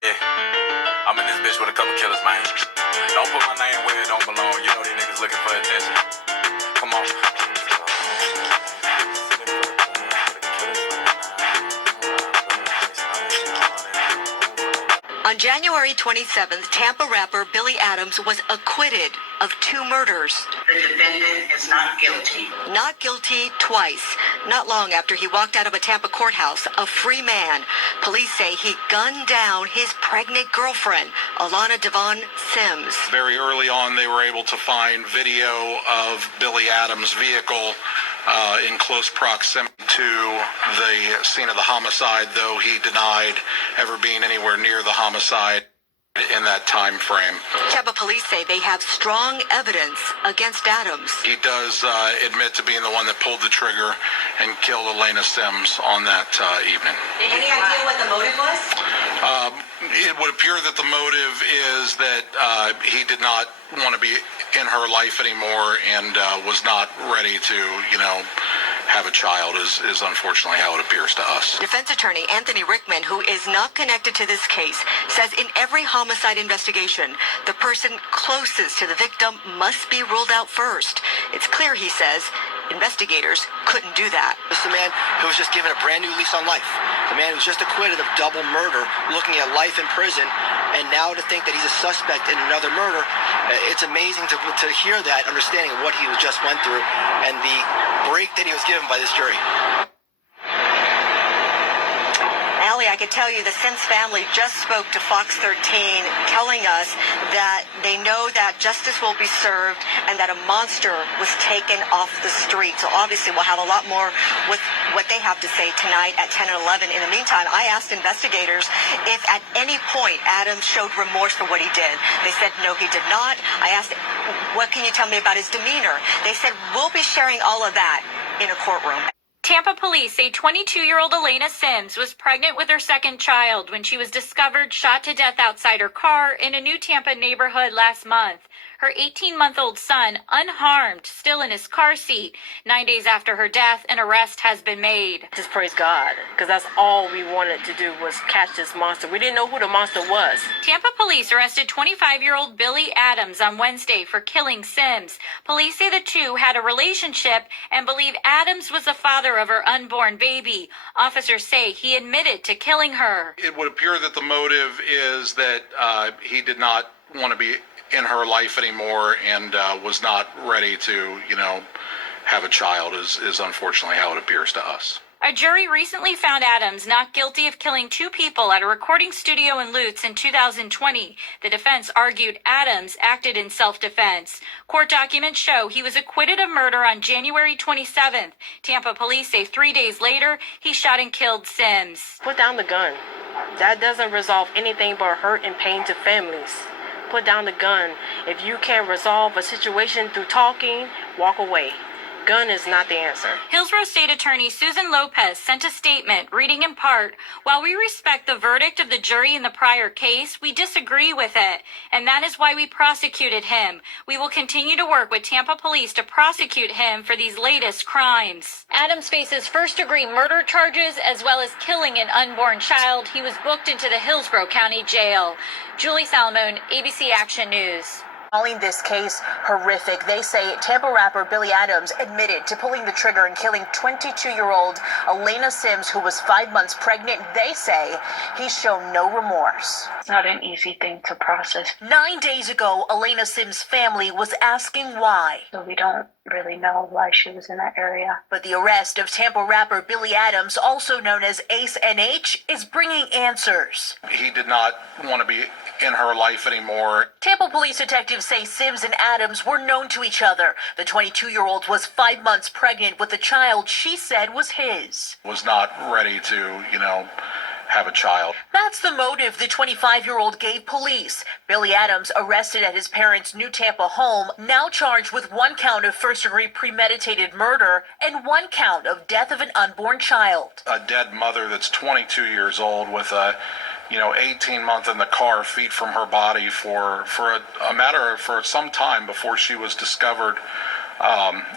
Yeah, I'm in this bitch with a couple killers, man. Don't put my name where it don't belong. You know these niggas looking for attention. Come on. On January 27th, Tampa rapper Billy Adams was acquitted of 2 murders. The defendant is not guilty. Not guilty twice. Not long after he walked out of a Tampa courthouse, a free man. Police say he gunned down his pregnant girlfriend, Alana Sims. Very early on, they were able to find video of Billy Adams' vehicle in close proximity to the scene of the homicide, though he denied ever being anywhere near the homicide in that time frame. Tampa police say they have strong evidence against Adams. He does admit to being the one that pulled the trigger and killed Alana Sims on that evening. Any idea what the motive was? It would appear that the motive is that he did not want to be in her life anymore and was not ready to, have a child is unfortunately how it appears to us. Defense attorney Anthony Rickman, who is not connected to this case, says in every homicide investigation, the person closest to the victim must be ruled out first. It's clear, he says, investigators couldn't do that. This is the man who was just given a brand new lease on life. The man who's just acquitted of double murder, looking at life in prison, and now to think that he's a suspect in another murder, it's amazing to hear that, understanding of what he just went through and the break that he was given by this jury. Allie, I could tell you the Sims family just spoke to Fox 13, telling us that they know that justice will be served and that a monster was taken off the street. So obviously we'll have a lot more with what they have to say tonight at 10 and 11. In the meantime, I asked investigators if at any point Adams showed remorse for what he did. They said no, he did not. I asked, what can you tell me about his demeanor? They said, we'll be sharing all of that in a courtroom. Tampa police say 22-year-old Alana Sims was pregnant with her second child when she was discovered shot to death outside her car in a new Tampa neighborhood last month. Her 18-month-old son, unharmed, still in his car seat. 9 days after her death, an arrest has been made. Just praise God, because that's all we wanted to do was catch this monster. We didn't know who the monster was. Tampa police arrested 25-year-old Billy Adams on Wednesday for killing Sims. Police say the two had a relationship and believe Adams was the father of her unborn baby. Officers say he admitted to killing her. It would appear that the motive is that he did not want to be in her life anymore and was not ready to, have a child is unfortunately how it appears to us. A jury recently found Adams not guilty of killing 2 people at a recording studio in Lutz in 2020. The defense argued Adams acted in self-defense. Court documents show he was acquitted of murder on January 27th. Tampa police say 3 days later, he shot and killed Sims. Put down the gun. That doesn't resolve anything but hurt and pain to families. Put down the gun. If you can't resolve a situation through talking, walk away. Gun is not the answer. Hillsborough State Attorney Susan Lopez sent a statement reading in part, "While we respect the verdict of the jury in the prior case, we disagree with it, and that is why we prosecuted him. We will continue to work with Tampa police to prosecute him for these latest crimes." Adams faces first-degree murder charges as well as killing an unborn child. He was booked into the Hillsborough County Jail. Julie Salomon, ABC Action News. Calling this case horrific, they say Tampa rapper Billy Adams admitted to pulling the trigger and killing 22-year-old Alana Sims, who was 5 months pregnant. They say he's shown no remorse. It's not an easy thing to process. 9 days ago, Alana Sims' family was asking why. So we don't really know why she was in that area. But the arrest of Tampa rapper Billy Adams, also known as Ace NH, is bringing answers. He did not want to be in her life anymore. Tampa police detectives say Sims and Adams were known to each other. The 22-year-old was 5 months pregnant with a child she said was his. Was not ready to, have a child. That's the motive the 25-year-old gave police. Billy Adams, arrested at his parents' New Tampa home, now charged with 1 count of first-degree premeditated murder and 1 count of death of an unborn child. A dead mother that's 22 years old with a 18-month in the car, feet from her body for some time before she was discovered.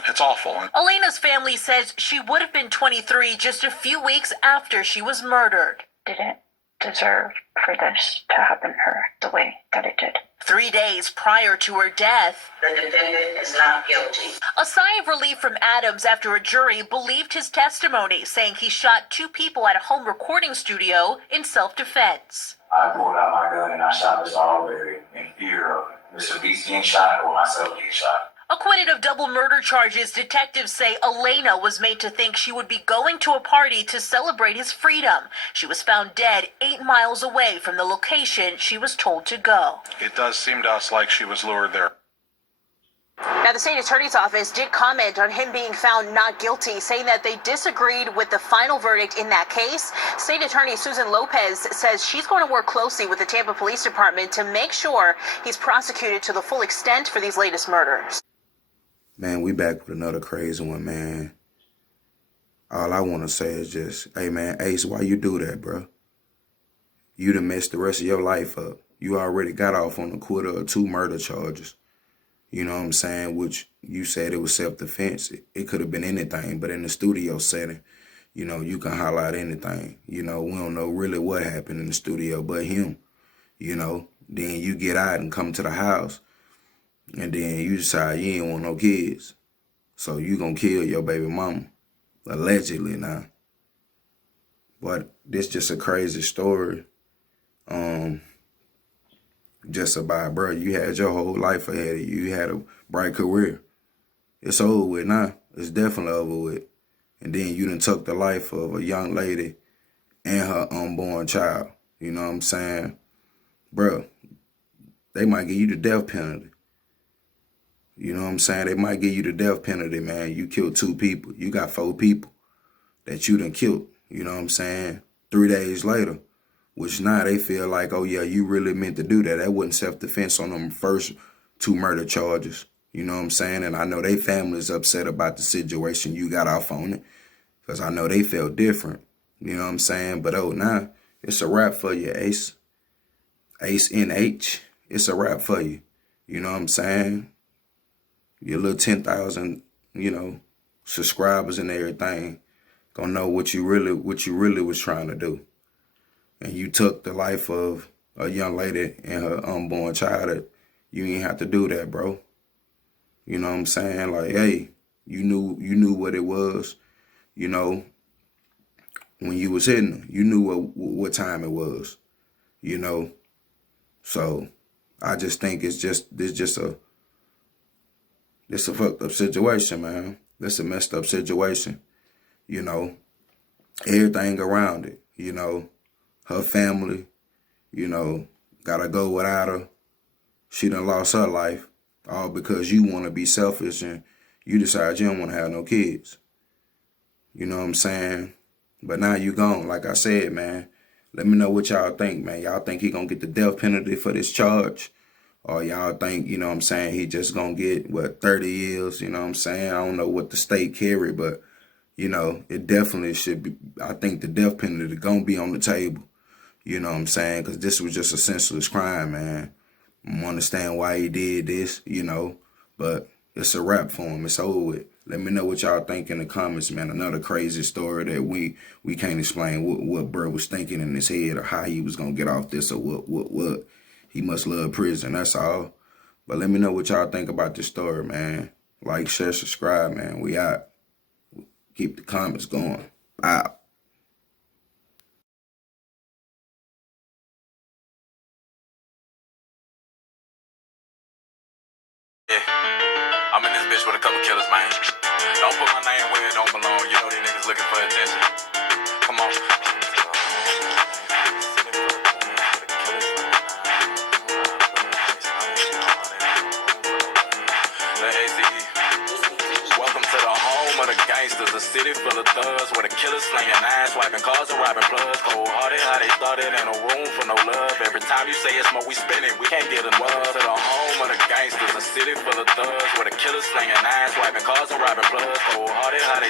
It's awful. Alana's family says she would have been 23 just a few weeks after she was murdered. Didn't deserve for this to happen to her the way that it did. 3 days prior to her death, The defendant is not guilty. a sigh of relief from Adams after a jury believed his testimony, saying he shot 2 people at a home recording studio in self-defense. I pulled out my gun and I shot Mr. Albury in fear of Mr. Beast getting shot or myself getting shot. Acquitted of double murder charges, detectives say Alana was made to think she would be going to a party to celebrate his freedom. She was found dead 8 miles away from the location she was told to go. It does seem to us like she was lured there. Now, the state attorney's office did comment on him being found not guilty, saying that they disagreed with the final verdict in that case. State attorney Susan Lopez says she's going to work closely with the Tampa Police Department to make sure he's prosecuted to the full extent for these latest murders. Man, we back with another crazy one, man. All I want to say is just, hey, man, Ace, why you do that, bro? You done messed the rest of your life up. You already got off on acquittal of 2 murder charges. You know what I'm saying? Which you said it was self-defense. It could have been anything, but in the studio setting, you know, you can holler out anything. You know, we don't know really what happened in the studio but him, you know. Then you get out and come to the house, and then you decide you ain't want no kids. So you gonna kill your baby mama, allegedly now. But this just a crazy story. Just about, bro, you had your whole life ahead of you. You had a bright career. It's over with now. It's definitely over with. And then you done took the life of a young lady and her unborn child. You know what I'm saying? Bro, they might give you the death penalty. You know what I'm saying? They might give you the death penalty, man. You killed 2 people. You got 4 people that you done killed. You know what I'm saying? 3 days later. Which now they feel like, oh, yeah, you really meant to do that. That wasn't self-defense on them first 2 murder charges. You know what I'm saying? And I know they family's upset about the situation you got off on it. Because I know they felt different. You know what I'm saying? But, oh, now it's a wrap for you, Ace. Ace NH. It's a wrap for you. You know what I'm saying? Your little 10,000, you know, subscribers and everything gonna know what you really was trying to do. And you took the life of a young lady and her unborn child. You ain't have to do that, bro. You know what I'm saying? Like, hey, you knew what it was. You know, when you was hitting her, you knew what time it was. You know, so I just think it's just a fucked up situation, man. It's a messed up situation. You know, everything around it. You know. Her family, you know, gotta go without her. She done lost her life, all because you want to be selfish and you decide you don't want to have no kids. You know what I'm saying? But now you gone. Like I said, man, let me know what y'all think, man. Y'all think he gonna get the death penalty for this charge? Or y'all think, you know what I'm saying, he just gonna get, 30 years? You know what I'm saying? I don't know what the state carry, but, you know, it definitely should be. I think the death penalty gonna be on the table. You know what I'm saying? Because this was just a senseless crime, man. I don't understand why he did this, you know. But it's a wrap for him. It's over with. Let me know what y'all think in the comments, man. Another crazy story that we can't explain what bro was thinking in his head or how he was going to get off this or what. He must love prison. That's all. But let me know what y'all think about this story, man. Like, share, subscribe, man. We out. Keep the comments going. Out. I'm in this bitch with a couple killers, man. Don't put my name where it don't belong. You know these niggas looking for attention. Come on. Welcome to the home of the gangsters, a city full of thugs where the killers slinging knives, swiping cars and robbing plugs. Cold-hearted, how they started in a room for no love. Every time you say it's smoke, we spin it. We can't get enough. To the home of the gangsters, a city full of thugs where the killers slinging knives, swiping cars and robbing plugs. Cold-hearted, how they